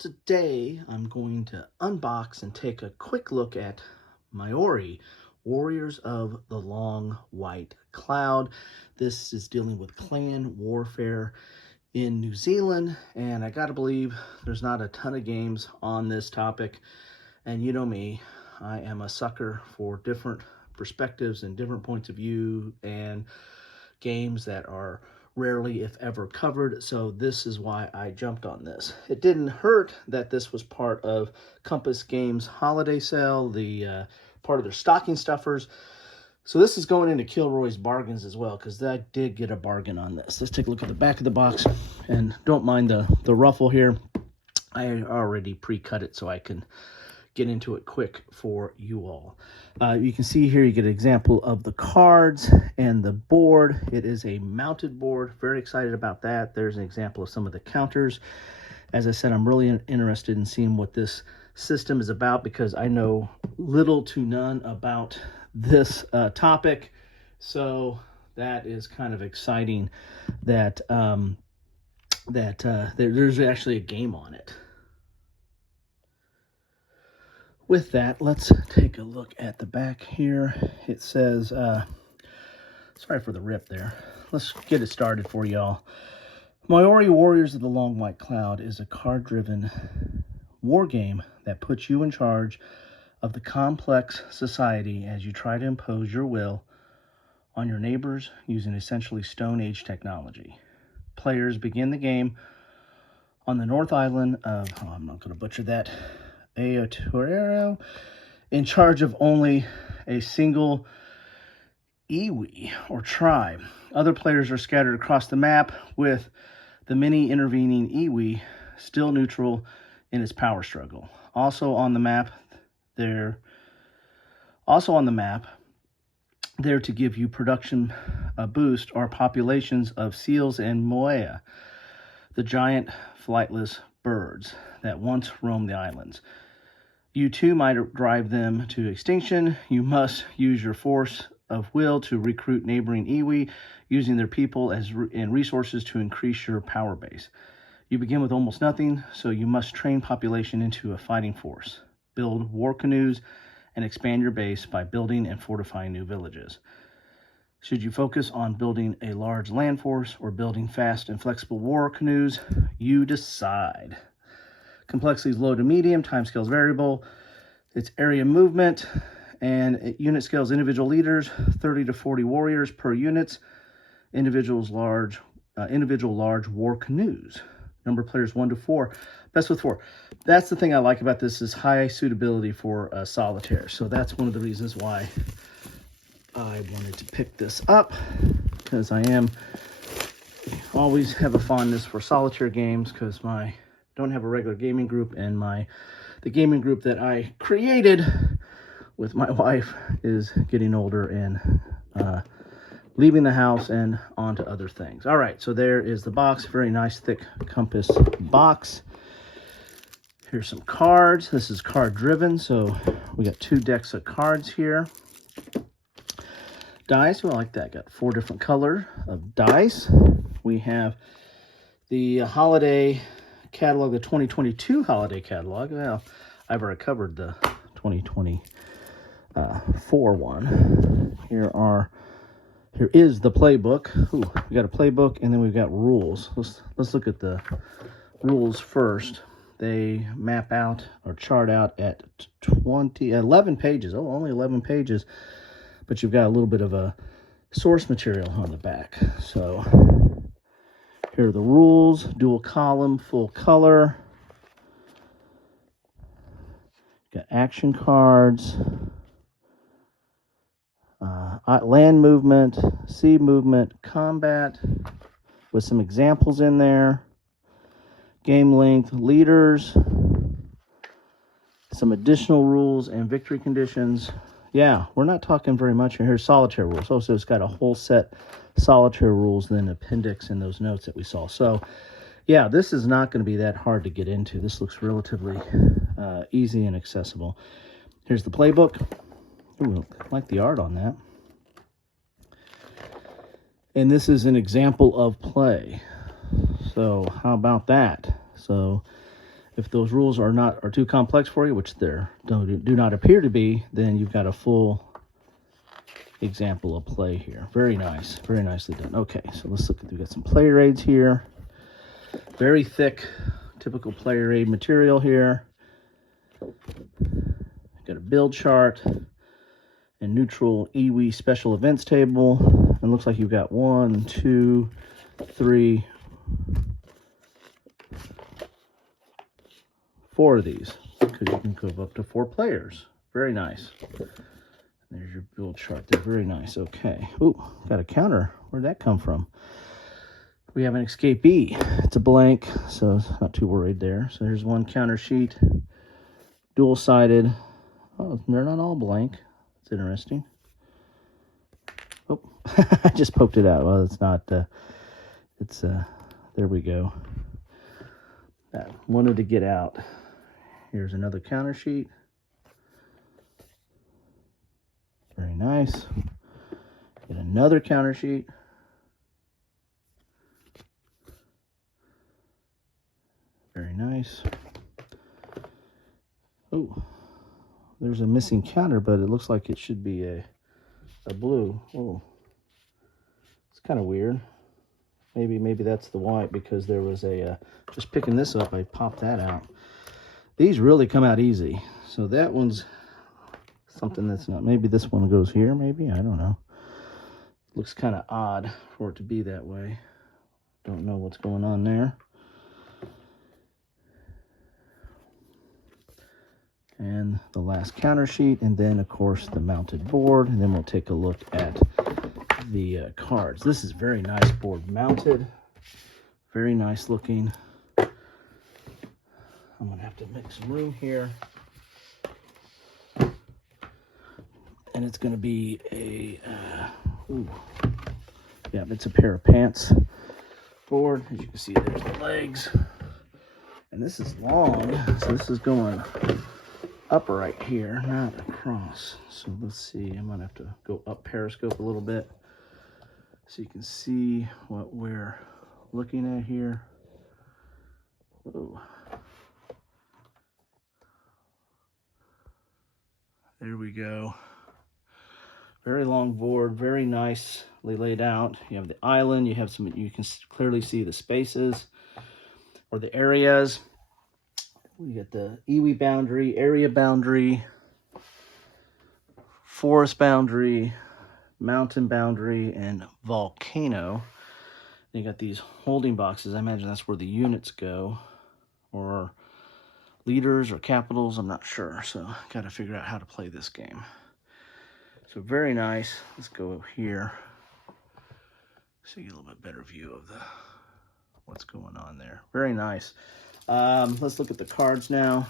today I'm going to unbox and take a quick look at Māori Warriors of the Long White Cloud. This is dealing with clan warfare in New Zealand, and I gotta believe there's not a ton of games on this topic. And you know me, I am a sucker for different perspectives and different points of view and games that are rarely, if ever, covered. So this is why I jumped on this. It didn't hurt that this was part of Compass Games holiday sale, the part of their stocking stuffers. So this is going into Kilroy's bargains as well, because I did get a bargain on this. Let's take a look at the back of the box, and don't mind the ruffle here. I already pre-cut it so I can get into it quick for you all. You can see here you get an example of the cards and the board. It is a mounted board. Very excited about that. There's an example of some of the counters. As I said, I'm really interested in seeing what this system is about, because I know little to none about this topic. So that is kind of exciting that there's actually a game on it. With that, let's take a look at the back here. It says, sorry for the rip there. Let's get it started for y'all. Māori Warriors of the Long White Cloud is a card-driven war game that puts you in charge of the complex society as you try to impose your will on your neighbors using essentially Stone Age technology. Players begin the game on the North Island of, I'm not going to butcher that, Aotearoa, in charge of only a single iwi or tribe. Other players are scattered across the map, with the many intervening iwi still neutral in its power struggle. Also on the map, there to give you production boost are populations of seals and moea, the giant flightless birds that once roamed the islands. You too might drive them to extinction. You must use your force of will to recruit neighboring iwi, using their people and resources to increase your power base. You begin with almost nothing, so you must train population into a fighting force, build war canoes, and expand your base by building and fortifying new villages. Should you focus on building a large land force or building fast and flexible war canoes, you decide. Complexity is low to medium, time scale is variable. It's area movement, and unit scale is individual leaders, 30 to 40 warriors per unit. Individual large war canoes. Number of players 1 to 4. Best with 4. That's the thing I like about this, is high suitability for solitaire. So that's one of the reasons why I wanted to pick this up, because I always have a fondness for solitaire games, because don't have a regular gaming group, and the gaming group that I created with my wife is getting older and leaving the house and on to other things. All right, so there is the box. Very nice, thick Compass box. Here's some cards. This is card driven, so we got 2 decks of cards here. Dice, well, I like that. Got 4 different colors of dice. We have the holiday catalog, the 2022 holiday catalog. Well, I've already covered the 2024 one. Here is the playbook. Ooh, we got a playbook, and then we've got rules. Let's look at the rules first. They map out or chart out at 11 pages. Oh, only 11 pages, but you've got a little bit of a source material on the back. So here are the rules: dual column, full color. Got action cards, land movement, sea movement, combat, with some examples in there. Game length, leaders, some additional rules, and victory conditions. Yeah, we're not talking very much here. Here's solitaire rules. Also, it's got a whole set solitaire rules, then appendix in those notes that we saw. So, yeah, this is not going to be that hard to get into. This looks relatively easy and accessible. Here's the playbook. Ooh, I like the art on that. And this is an example of play. So how about that? So If those rules are too complex for you, which they do not appear to be, then you've got a full example of play here. Very nice, very nicely done. Okay, so let's look at, we've got some player aids here. Very thick, typical player aid material here. Got a build chart and neutral iwi special events table. It looks like you've got 1, 2, 3, 4 of these, because you can go up to 4 players. Very nice. There's your build chart there. Very nice. Okay. Ooh, got a counter. Where'd that come from? We have an escapee. It's a blank, so not too worried there. So here's one counter sheet, dual-sided. Oh, they're not all blank. It's interesting. Oh, I just poked it out. Well, it's not. There we go. I wanted to get out. Here's another counter sheet. Very nice. Get another counter sheet. Very nice. Oh, there's a missing counter, but it looks like it should be a blue. Oh, it's kind of weird. Maybe that's the white, because there was a, just picking this up, I popped that out. These really come out easy. So that one's something that's not, maybe this one goes here, maybe, I don't know. Looks kind of odd for it to be that way. Don't know what's going on there. And the last counter sheet, and then of course the mounted board, and then we'll take a look at the cards. This is very nice board mounted, very nice looking. I'm gonna have to make some room here, and it's gonna be a yeah, it's a pair of pants board. As you can see, there's the legs, and this is long, so this is going upright here, not across. So let's see, I'm gonna have to go up periscope a little bit so you can see what we're looking at here. Whoa. There we go. Very long board, very nicely laid out. You have the island, you have some, you can clearly see the spaces or the areas. We get the iwi boundary, area boundary, forest boundary, mountain boundary, and volcano. You got these holding boxes. I imagine that's where the units go, or leaders or capitals, I'm not sure. So got to figure out how to play this game. So very nice. Let's go here so you get a little bit better view of what's going on there. Very nice. Let's look at the cards now.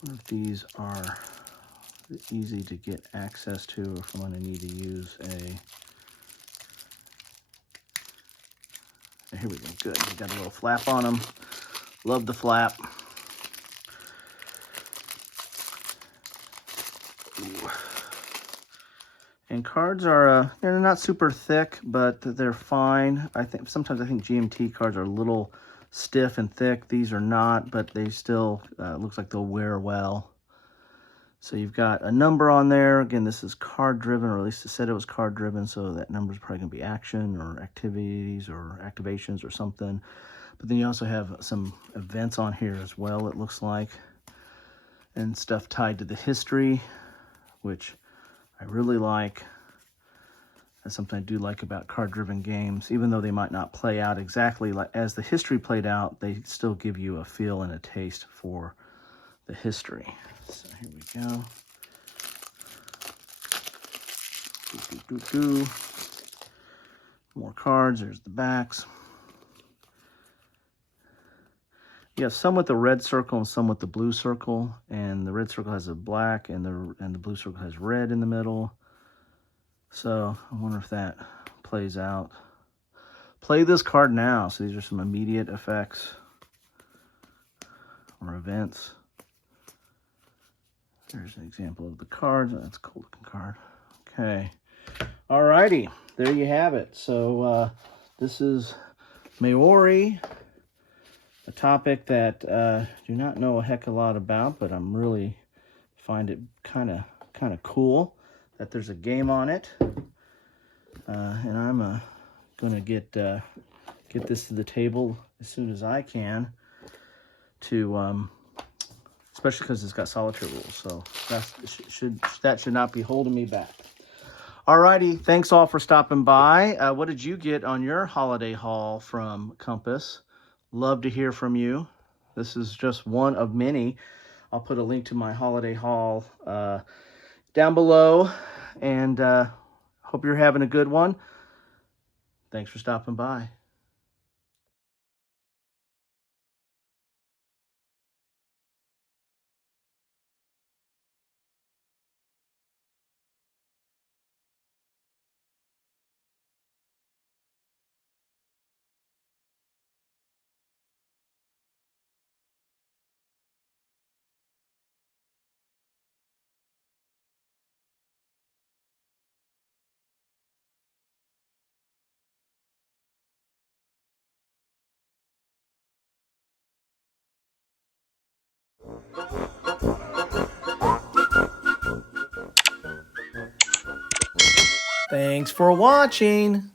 What if these are easy to get access to, or if I'm going to need to use here we go. Good. You got a little flap on them. Love the flap. Ooh. And cards are they're not super thick, but they're fine. Sometimes I think GMT cards are a little stiff and thick. These are not, but they still looks like they'll wear well. So you've got a number on there. Again, this is card driven, or at least it said it was card driven, so that number is probably going to be action or activities or activations or something. But then you also have some events on here as well, it looks like, and stuff tied to the history, which I really like. That's something I do like about card-driven games. Even though they might not play out exactly like as the history played out, they still give you a feel and a taste for the history. So here we go. More cards. There's the backs. You have some with the red circle and some with the blue circle, and the red circle has a black, and the blue circle has red in the middle. So I wonder if that plays out. Play this card now. So these are some immediate effects or events. There's an example of the cards. That's a cool looking card. Okay. Alrighty. There you have it. So this is Māori a topic that do not know a heck of a lot about, but I'm really find it kind of cool that there's a game on it, and I'm gonna get this to the table as soon as I can, to especially because it's got solitaire rules, so that should not be holding me back. Alrighty, thanks all for stopping by. What did you get on your holiday haul from Compass? Love to hear from you. This is just one of many. I'll put a link to my holiday haul down below, and hope you're having a good one. Thanks for stopping by. Thanks for watching.